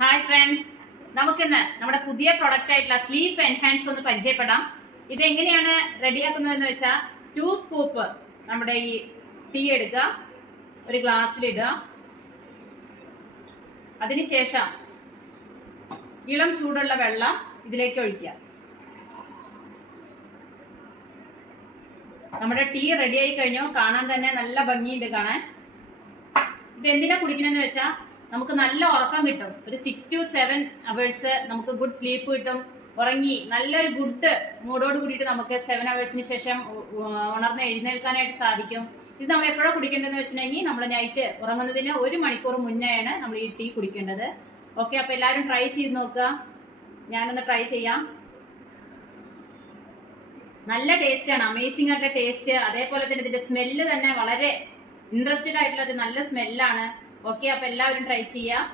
Hi friends, നമുക്കിന്ന് നമ്മുടെ പുതിയ പ്രൊഡക്റ്റ് ആയിട്ടുള്ള സ്ലീപ്പ് എൻഹാൻസ് ഒന്ന് പരിചയപ്പെടാം. ഇത് എങ്ങനെയാണ് റെഡിയാക്കുന്നതെന്ന് വെച്ചാൽ 2 സ്കൂപ്പ് നമ്മുടെ ഈ ടീ എടുക്കുക, ഒരു ഗ്ലാസ്സിലിടുക. അതിനുശേഷം ഇളം ചൂടുള്ള വെള്ളം ഇതിലേക്ക് ഒഴിക്കുക. നമ്മുടെ ടീ റെഡിയായി കഴിഞ്ഞു. കാണാൻ തന്നെ നല്ല ഭംഗിയുണ്ട് കാണാൻ. ഇത് എന്തിനാ കുടിക്കണമെന്ന് വെച്ചാൽ നമുക്ക് നല്ല ഉറക്കം കിട്ടും. ഒരു 6 to 7 അവേഴ്സ് നമുക്ക് ഗുഡ് സ്ലീപ്പ് കിട്ടും. ഉറങ്ങി നല്ലൊരു ഗുഡ് മൂഡോട് കൂടിയിട്ട് നമുക്ക് 7 അവേഴ്സിന് ശേഷം ഉണർന്ന് എഴുന്നേൽക്കാനായിട്ട് സാധിക്കും. ഇത് നമ്മൾ എപ്പോഴാണ് കുടിക്കേണ്ടതെന്ന് വെച്ചിട്ടുണ്ടെങ്കിൽ നമ്മൾ നൈറ്റ് ഉറങ്ങുന്നതിന് 1 മണിക്കൂർ മുന്നെയാണ് നമ്മൾ ഈ ടീ കുടിക്കേണ്ടത്. ഓക്കെ, അപ്പൊ എല്ലാവരും ട്രൈ ചെയ്ത് നോക്കുക. ഞാനൊന്ന് ട്രൈ ചെയ്യാം. നല്ല ടേസ്റ്റ് ആണ്, അമേസിംഗ് ആയിട്ടുള്ള ടേസ്റ്റ്. അതേപോലെ തന്നെ ഇതിന്റെ സ്മെല്ല് തന്നെ വളരെ ഇൻട്രസ്റ്റഡ് ആയിട്ടുള്ള ഒരു നല്ല സ്മെല്ലാണ്. ഓക്കെ, അപ്പൊ എല്ലാവരും ട്രൈ ചെയ്യാം.